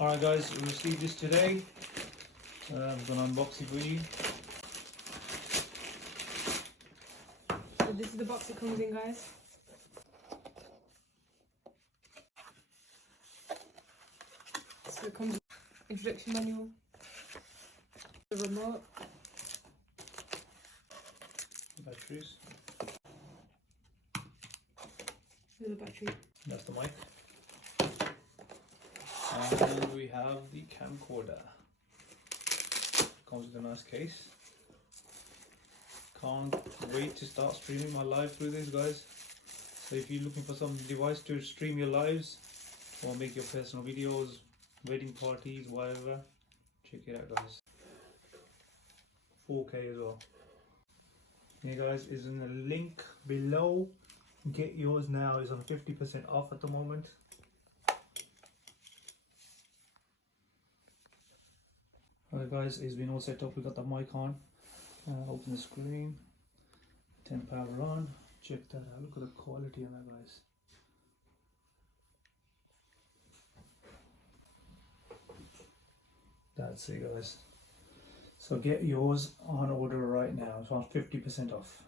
Alright guys, we received this today. I'm gonna unbox it for you. So this is the box it comes in, guys. So it comes with introduction manual, the remote, Batteries. with the battery. That's the mic. And we have the camcorder. Comes with a nice case. Can't wait to start streaming my live through this, guys. So if you're looking for some device to stream your lives or make your personal videos, wedding parties, whatever, check it out, guys. 4K as well. Hey guys, is in the link below. Get yours now. It's on 50% off at the moment. Alright guys, it's been all set up. We got the mic on. Open the screen. 10 power on. Check that out. Look at the quality on that, guys. That's it, guys. So get yours on order right now. It's on 50% off.